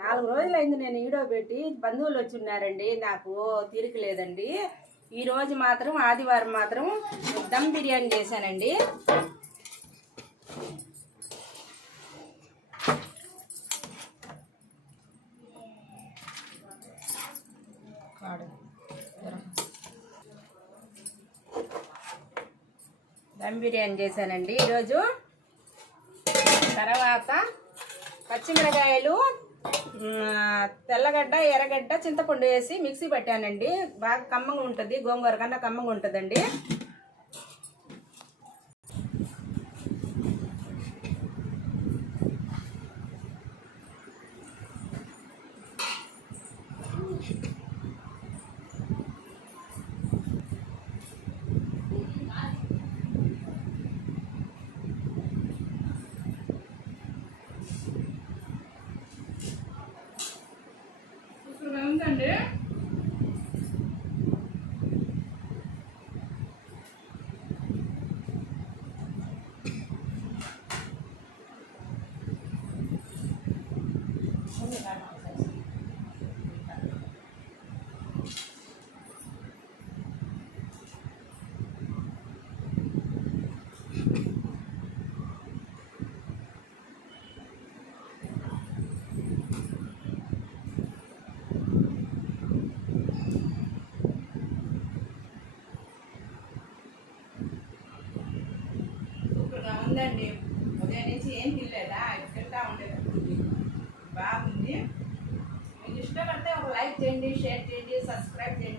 4 రోజులైంది నేను వీడియో పెట్టి, బంధువులు వచ్చి ఉన్నారండి, నాకు తీరిక లేదండి. ఈరోజు మాత్రం ఆదివారం మాత్రం దమ్ బిర్యానీ చేశానండి. దమ్ బిర్యానీ చేశానండి ఈరోజు. తర్వాత పచ్చిమిరకాయలు, తెల్లగడ్డ, ఎర్రగడ్డ, చింతపండు వేసి మిక్సీ పట్టానండి. బాగా కమ్మగా ఉంటుంది, గోంగూర కన్నా కమ్మగా ఉంటుందండి. ఉందండి. ఉందండి, ఉదయం నుంచి ఏం తినలేదా, తింటా ఉండేది. బాగుంది. మీకు ఇష్టపడితే ఒక లైక్ చేయండి, షేర్ చేయండి, సబ్స్క్రైబ్ చేయండి.